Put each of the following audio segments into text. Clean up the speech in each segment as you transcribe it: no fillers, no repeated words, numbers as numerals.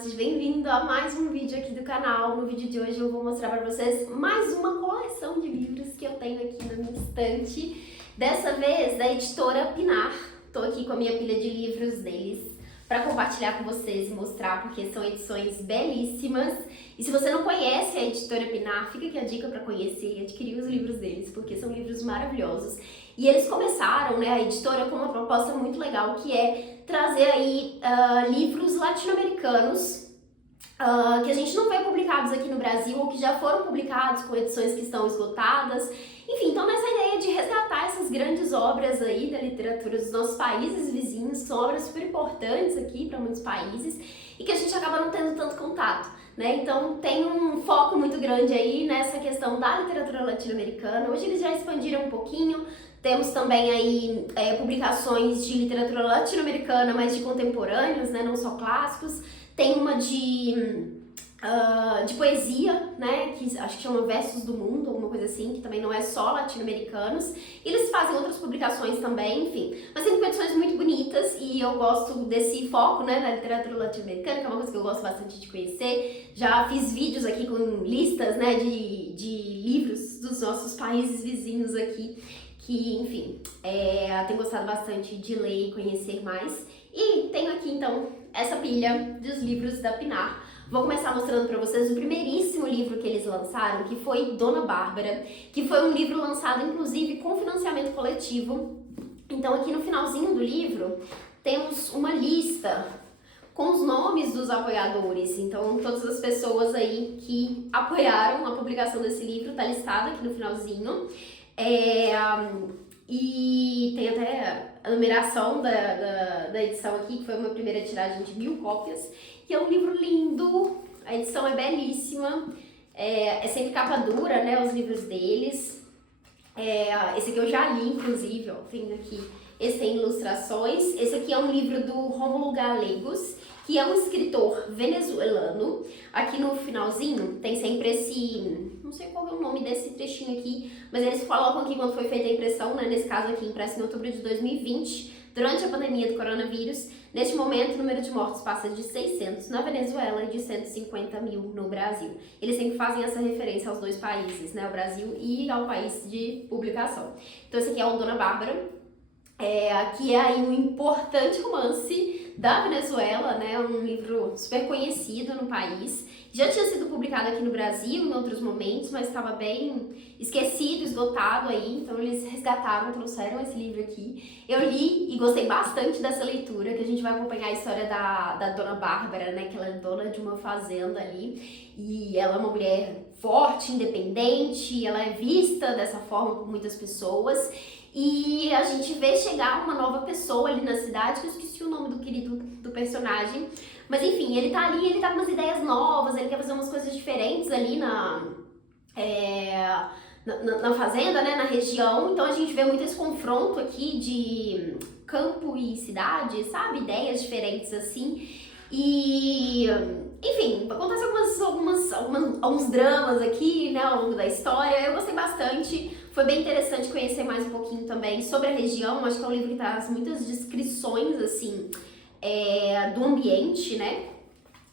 seja bem-vindo a mais um vídeo aqui do canal. No vídeo de hoje eu vou mostrar para vocês mais uma coleção de livros que eu tenho aqui na minha estante. Dessa vez da editora Pinar. Tô aqui com a minha pilha de livros deles para compartilhar com vocês e mostrar, porque são edições belíssimas. E se você não conhece a editora Pinar, fica aqui a dica para conhecer e adquirir os livros deles, porque são livros maravilhosos. E eles começaram, né, a editora com uma proposta muito legal, que é trazer aí livros latino-americanos que a gente não vê publicados aqui no Brasil ou que já foram publicados com edições que estão esgotadas. Enfim, então nessa ideia de resgatar essas grandes obras aí da literatura dos nossos países vizinhos, que são obras super importantes aqui para muitos países e que a gente acaba não tendo tanto contato, né? Então tem um foco muito grande aí nessa questão da literatura latino-americana. Hoje eles já expandiram um pouquinho. Temos também aí publicações de literatura latino-americana, mas de contemporâneos, né, não só clássicos. Tem uma de poesia, né, que acho que chama Versos do Mundo, alguma coisa assim, que também não é só latino-americanos. Eles fazem outras publicações também, enfim. Mas tem edições muito bonitas e eu gosto desse foco, né, da literatura latino-americana, que é uma coisa que eu gosto bastante de conhecer. Já fiz vídeos aqui com listas, né, de livros dos nossos países vizinhos aqui, que, enfim, tenho gostado bastante de ler e conhecer mais. E tenho aqui, então, essa pilha dos livros da Pinar. Vou começar mostrando para vocês o primeiríssimo livro que eles lançaram, que foi Dona Bárbara, que foi um livro lançado, inclusive, com financiamento coletivo. Então, aqui no finalzinho do livro, temos uma lista com os nomes dos apoiadores. Então, todas as pessoas aí que apoiaram a publicação desse livro, tá listada aqui no finalzinho. E tem até a numeração da edição aqui, que foi uma primeira tiragem de 1000 cópias, que é um livro lindo, a edição é belíssima, é sempre capa dura, né, os livros deles. Esse aqui eu já li, inclusive, ó, tem aqui, esse tem ilustrações. Esse aqui é um livro do Rômulo Gallegos, que é um escritor venezuelano. Aqui no finalzinho tem sempre esse, não sei qual é o nome desse trechinho aqui, mas eles colocam aqui quando foi feita a impressão, né? Nesse caso aqui, impresso em outubro de 2020, durante a pandemia do coronavírus. Neste momento, o número de mortos passa de 600 na Venezuela e de 150 mil no Brasil. Eles sempre fazem essa referência aos dois países, né? O Brasil e ao país de publicação. Então esse aqui é o Dona Bárbara, que é aí um importante romance da Venezuela, né? Um livro super conhecido no país. Já tinha sido publicado aqui no Brasil em outros momentos, mas estava bem esquecido, esgotado aí. Então eles resgataram, trouxeram esse livro aqui. Eu li e gostei bastante dessa leitura, que a gente vai acompanhar a história da Dona Bárbara, né? Que ela é dona de uma fazenda ali. E ela é uma mulher forte, independente, ela é vista dessa forma por muitas pessoas. E a gente vê chegar uma nova pessoa ali na cidade, que eu esqueci o nome do querido do personagem. Mas enfim, ele tá ali, ele tá com umas ideias novas, ele quer fazer umas coisas diferentes ali na fazenda, né, na região. Então a gente vê muito esse confronto aqui de campo e cidade, sabe? Ideias diferentes assim. E enfim, acontece alguns dramas aqui, né, ao longo da história. Eu gostei bastante, foi bem interessante conhecer mais um pouquinho também sobre a região. Acho que é um livro que traz muitas descrições, assim, do ambiente, né.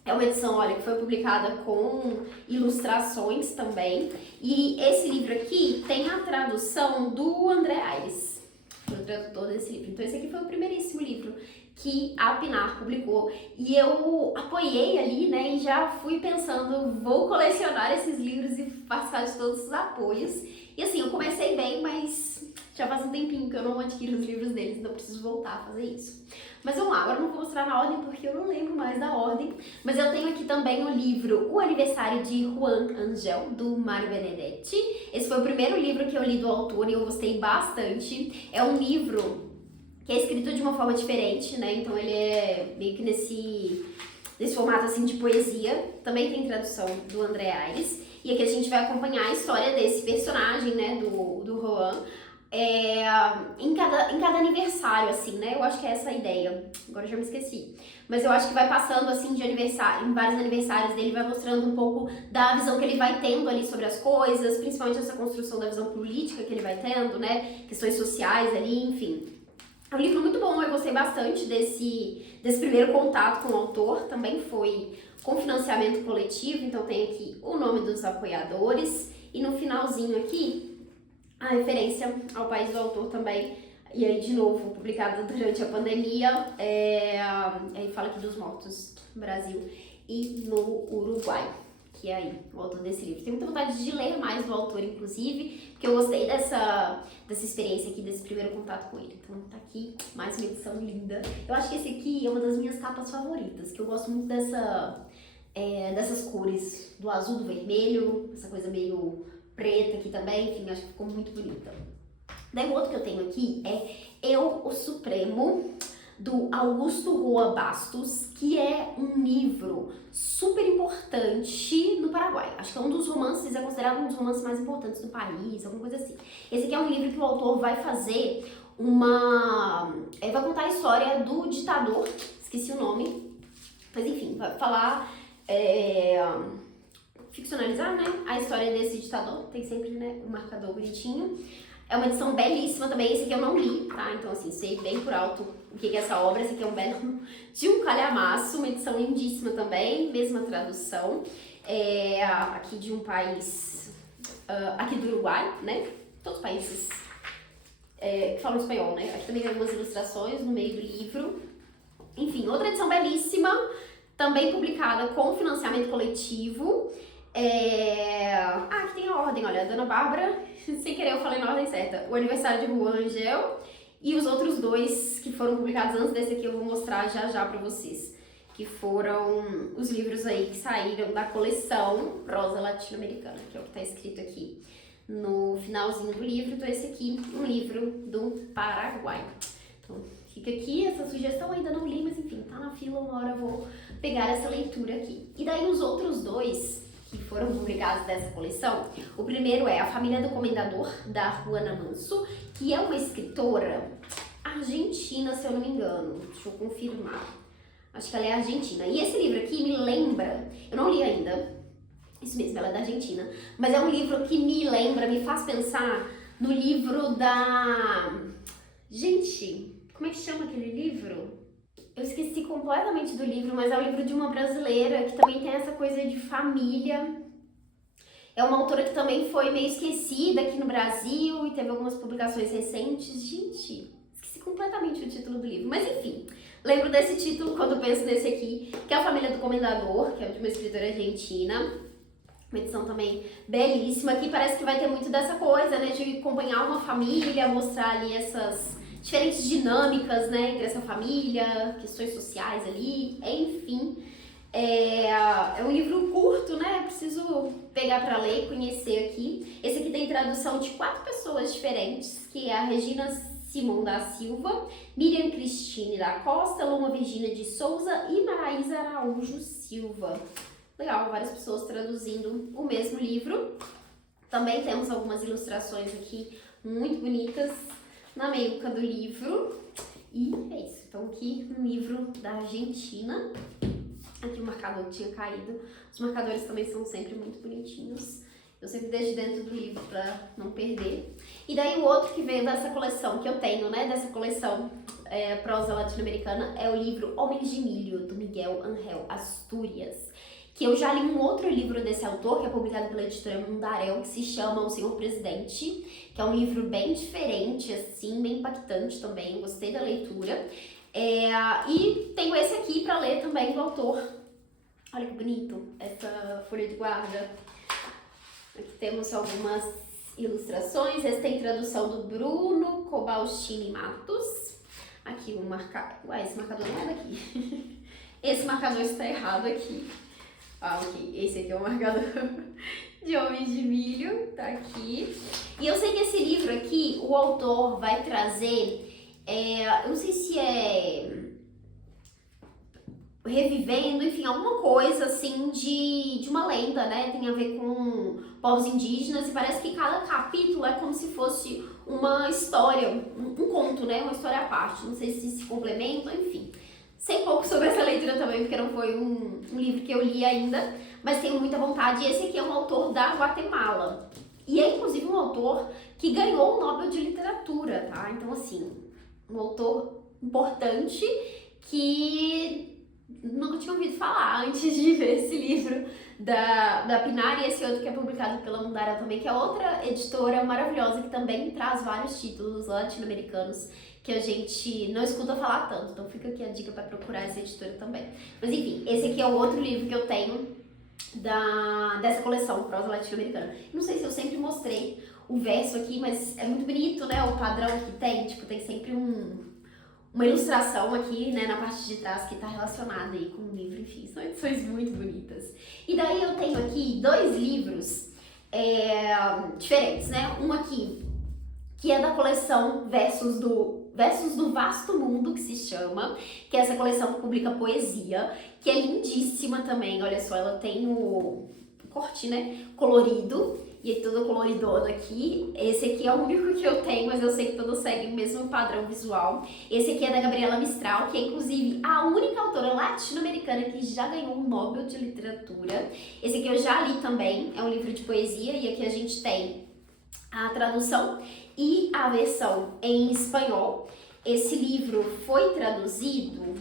É uma edição, olha, que foi publicada com ilustrações também. E esse livro aqui tem a tradução do André Aires, foi o tradutor desse livro. Então esse aqui foi o primeiríssimo livro que a Pinar publicou. E eu apoiei ali, né, e já fui pensando, vou colecionar esses livros e participar de todos os apoios. E assim, eu comecei bem, mas já faz um tempinho que eu não adquiro os livros deles, então eu preciso voltar a fazer isso. Mas vamos lá, agora eu não vou mostrar na ordem porque eu não lembro mais da ordem. Mas eu tenho aqui também o livro O Aniversário de Juan Angel, do Mário Benedetti. Esse foi o primeiro livro que eu li do autor e eu gostei bastante. É um livro que é escrito de uma forma diferente, né? Então ele é meio que nesse formato assim de poesia. Também tem tradução do André Aires. E aqui a gente vai acompanhar a história desse personagem, né, do Juan, em cada aniversário, assim, né? Eu acho que é essa a ideia. Agora eu já me esqueci. Mas eu acho que vai passando, assim, de aniversário, em vários aniversários dele, vai mostrando um pouco da visão que ele vai tendo ali sobre as coisas, principalmente essa construção da visão política que ele vai tendo, né? Questões sociais ali, enfim. É um livro muito bom, eu gostei bastante desse primeiro contato com o autor. Também foi com financiamento coletivo, então tem aqui o nome dos apoiadores. E no finalzinho aqui, a referência ao país do autor também. E aí, de novo, publicado durante a pandemia. Aí fala aqui dos mortos no Brasil e no Uruguai, que é aí o autor desse livro. Tenho muita vontade de ler mais do autor, inclusive, porque eu gostei dessa experiência aqui, desse primeiro contato com ele. Então tá aqui mais uma edição linda. Eu acho que esse aqui é uma das minhas capas favoritas, que eu gosto muito dessas cores, do azul, do vermelho, essa coisa meio preta aqui também, enfim, acho que ficou muito bonita. Daí o outro que eu tenho aqui é Eu, o Supremo, do Augusto Roa Bastos, que é um livro super importante no Paraguai. Acho que é um dos romances, é considerado um dos romances mais importantes do país, alguma coisa assim. Esse aqui é um livro que o autor vai fazer vai contar a história do ditador, esqueci o nome, mas enfim, vai falar, ficcionalizar, né, a história desse ditador, tem sempre, né, um marcador bonitinho. É uma edição belíssima também, esse aqui eu não li, tá? Então, assim, sei bem por alto o que é essa obra. Esse aqui é um belo de um calhamaço, uma edição lindíssima também, mesma tradução. Aqui de um país, aqui do Uruguai, né? Todos os países que falam espanhol, né? Aqui também tem algumas ilustrações no meio do livro. Enfim, outra edição belíssima, também publicada com financiamento coletivo. Aqui tem a ordem, olha, a Dona Bárbara, sem querer eu falei na ordem certa, o aniversário de Juan Angel e os outros dois que foram publicados antes desse aqui eu vou mostrar já pra vocês, que foram os livros aí que saíram da coleção Prosa Latino-Americana, que é o que tá escrito aqui no finalzinho do livro. Então esse aqui, um livro do Paraguai. Então fica aqui, essa sugestão ainda não li, mas enfim, tá na fila, uma hora eu vou pegar essa leitura aqui. E daí os outros dois que foram publicados dessa coleção, o primeiro é A Família do Comendador, da Juana Manso, que é uma escritora argentina, se eu não me engano, deixa eu confirmar, acho que ela é argentina. E esse livro aqui me lembra, eu não li ainda, isso mesmo, ela é da Argentina, mas é um livro que me lembra, me faz pensar no livro da... Gente, como é que chama aquele livro? Eu esqueci completamente do livro, mas é o livro de uma brasileira que também tem essa coisa de família. É uma autora que também foi meio esquecida aqui no Brasil e teve algumas publicações recentes. Gente, esqueci completamente o título do livro. Mas enfim, lembro desse título quando eu penso nesse aqui, que é A Família do Comendador, que é de uma escritora argentina. Uma edição também belíssima, que parece que vai ter muito dessa coisa, né, de acompanhar uma família, mostrar ali essas diferentes dinâmicas, né, entre essa família, questões sociais ali, enfim. É um livro curto, né, preciso pegar para ler e conhecer aqui. Esse aqui tem tradução de 4 pessoas diferentes, que é a Regina Simão da Silva, Miriam Cristine da Costa, Loma Virgínia de Souza e Maraísa Araújo Silva. Legal, várias pessoas traduzindo o mesmo livro. Também temos algumas ilustrações aqui muito bonitas na meiuca do livro. E é isso. Então aqui um livro da Argentina. Aqui o marcador tinha caído. Os marcadores também são sempre muito bonitinhos. Eu sempre deixo dentro do livro para não perder. E daí o outro que veio dessa coleção, que eu tenho, né, dessa coleção Prosa Latino-Americana, é o livro Homens de Milho, do Miguel Ángel Astúrias. Que eu já li um outro livro desse autor, que é publicado pela editora Mundaréu, que se chama O Senhor Presidente, que é um livro bem diferente, assim, bem impactante também, gostei da leitura. E tenho esse aqui para ler também do autor. Olha que bonito, essa folha de guarda. Aqui temos algumas ilustrações, esse tem tradução do Bruno Cobalcini Matos. Aqui um marcador, ué, esse marcador não é daqui. Esse marcador está errado aqui. Ok, esse aqui é o marcador de Homens de Milho, tá aqui. E eu sei que esse livro aqui, o autor vai trazer, eu não sei se é revivendo, enfim, alguma coisa assim de uma lenda, né? Tem a ver com povos indígenas e parece que cada capítulo é como se fosse uma história, um conto, né? Uma história à parte, não sei se complementam, enfim. Sei pouco sobre essa leitura também, porque não foi um livro que eu li ainda, mas tenho muita vontade. E esse aqui é um autor da Guatemala. E é, inclusive, um autor que ganhou o Nobel de Literatura, tá? Então, assim, um autor importante que nunca tinha ouvido falar antes de ver esse livro da Pinar, e esse outro que é publicado pela Mundaréu também, que é outra editora maravilhosa que também traz vários títulos latino-americanos que a gente não escuta falar tanto. Então fica aqui a dica para procurar essa editora também. Mas enfim, esse aqui é o outro livro que eu tenho dessa coleção Prosa Latino-Americana. Não sei se eu sempre mostrei o verso aqui, mas é muito bonito, né? O padrão que tem, tipo, tem sempre uma ilustração aqui, né, na parte de trás que tá relacionada aí com o livro, enfim, são edições muito bonitas. E daí eu tenho aqui dois livros diferentes, né? Um aqui, que é da coleção Versos do Vasto Mundo, que se chama, que é essa coleção que publica poesia, que é lindíssima também, olha só, ela tem o corte, né, colorido, e é toda coloridona aqui. Esse aqui é o único que eu tenho, mas eu sei que todos seguem o mesmo padrão visual. Esse aqui é da Gabriela Mistral, que é inclusive a única autora latino-americana que já ganhou um Nobel de Literatura. Esse aqui eu já li também, é um livro de poesia, e aqui a gente tem a tradução e a versão em espanhol. Esse livro foi traduzido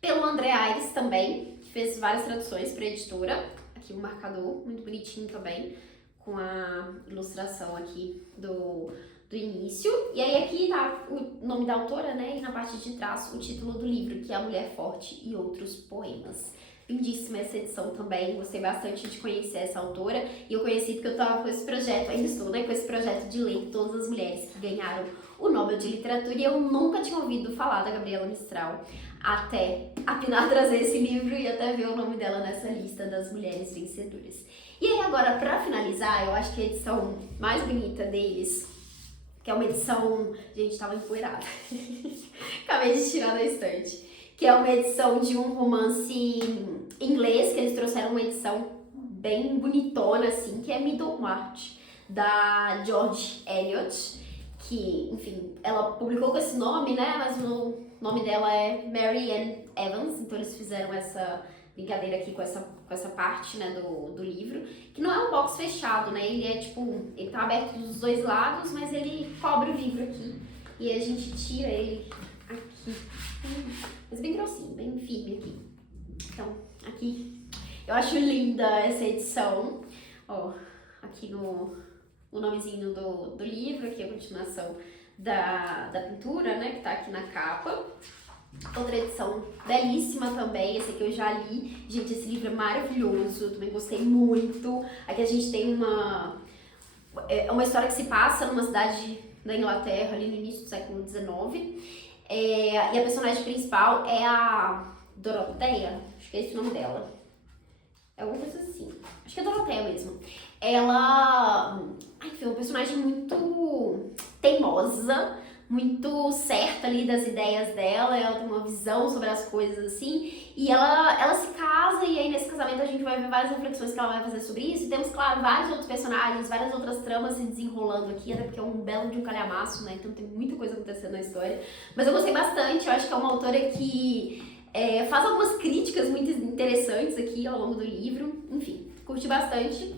pelo André Aires também, que fez várias traduções para a editora. Aqui um marcador muito bonitinho também, com a ilustração aqui do início. E aí aqui tá o nome da autora, né? E na parte de trás o título do livro, que é A Mulher Forte e Outros Poemas. Lindíssima essa edição também, gostei bastante de conhecer essa autora. E eu conheci porque eu tava com esse projeto, ainda estou, né? Com esse projeto de ler todas as mulheres que ganharam o Nobel de Literatura. E eu nunca tinha ouvido falar da Gabriela Mistral, até a Pinar trazer esse livro e até ver o nome dela nessa lista das mulheres vencedoras. E aí agora, pra finalizar, eu acho que a edição mais bonita deles, que é uma edição... Gente, tava empoeirada. Acabei de tirar da estante. Que é uma edição de um romance inglês, que eles trouxeram uma edição bem bonitona, assim, que é Middlemarch, da George Eliot, que, enfim, ela publicou com esse nome, né, mas o nome dela é Mary Ann Evans, então eles fizeram essa brincadeira aqui com essa parte, né, do livro, que não é um box fechado, né, ele é tipo, ele tá aberto dos dois lados, mas ele cobre o livro aqui, e a gente tira ele aqui, mas bem grossinho, bem firme aqui. Então, aqui, eu acho linda essa edição, ó, aqui o nomezinho do livro, aqui a continuação da pintura, né, que tá aqui na capa. Outra edição belíssima também, esse aqui eu já li. Gente, esse livro é maravilhoso, eu também gostei muito. Aqui a gente tem uma história que se passa numa cidade da Inglaterra, ali no início do século XIX. E a personagem principal é a Doroteia, acho que é esse o nome dela. É alguma coisa assim, acho que é Doroteia mesmo. Ela, enfim, é uma personagem muito teimosa, muito certa ali das ideias dela, ela tem uma visão sobre as coisas assim, e ela se casa, e aí nesse casamento a gente vai ver várias reflexões que ela vai fazer sobre isso, e temos, claro, vários outros personagens, várias outras tramas se desenrolando aqui, até porque é um belo de um calhamaço, né, então tem muita coisa acontecendo na história, mas eu gostei bastante, eu acho que é uma autora que faz algumas críticas muito interessantes aqui ao longo do livro, enfim, curti bastante.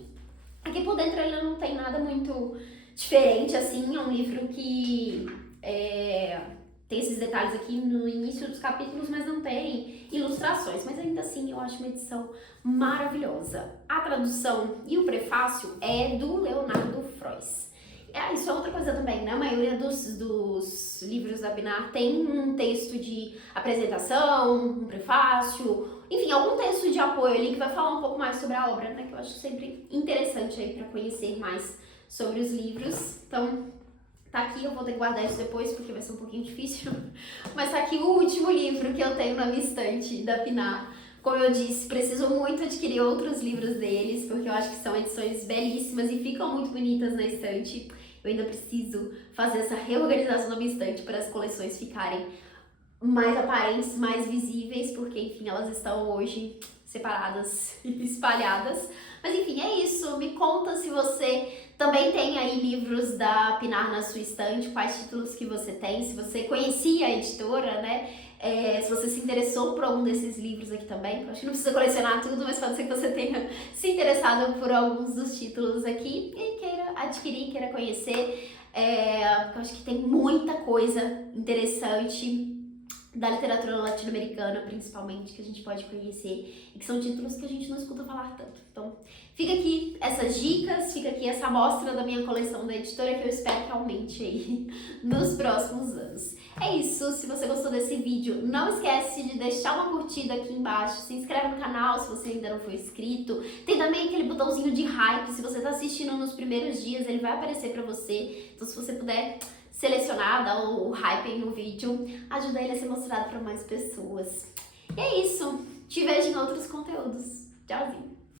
Aqui por dentro ele não tem nada muito diferente, assim, é um livro que tem esses detalhes aqui no início dos capítulos, mas não tem ilustrações, mas ainda assim eu acho uma edição maravilhosa. A tradução e o prefácio é do Leonardo Frois. Isso é outra coisa também, né? A maioria dos livros da Pinar tem um texto de apresentação, um prefácio, enfim, algum texto de apoio ali que vai falar um pouco mais sobre a obra, né? Que eu acho sempre interessante aí para conhecer mais sobre os livros. Então, tá aqui, eu vou ter que guardar isso depois porque vai ser um pouquinho difícil. Mas tá aqui o último livro que eu tenho na minha estante da Pinar. Como eu disse, preciso muito adquirir outros livros deles, porque eu acho que são edições belíssimas e ficam muito bonitas na estante. Eu ainda preciso fazer essa reorganização da minha estante para as coleções ficarem mais aparentes, mais visíveis, porque, enfim, elas estão hoje separadas e espalhadas. Mas, enfim, é isso. Me conta se você também tem aí livros da Pinar na sua estante, quais títulos que você tem, se você conhecia a editora, né? Se você se interessou por algum desses livros aqui também. Eu acho que não precisa colecionar tudo, mas pode ser que você tenha se interessado por alguns dos títulos aqui e queira adquirir, queira conhecer. Porque eu acho que tem muita coisa interessante da literatura latino-americana, principalmente, que a gente pode conhecer e que são títulos que a gente não escuta falar tanto. Então, fica aqui essas dicas, fica aqui essa amostra da minha coleção da editora que eu espero que aumente aí nos próximos anos. É isso, se você gostou desse vídeo, não esquece de deixar uma curtida aqui embaixo, se inscreve no canal se você ainda não for inscrito. Tem também aquele botãozinho de hype, se você tá assistindo nos primeiros dias, ele vai aparecer pra você. Então, se você puder selecionar, dar o hype aí no vídeo, ajuda ele a ser mostrado para mais pessoas. E é isso, te vejo em outros conteúdos. Tchauzinho!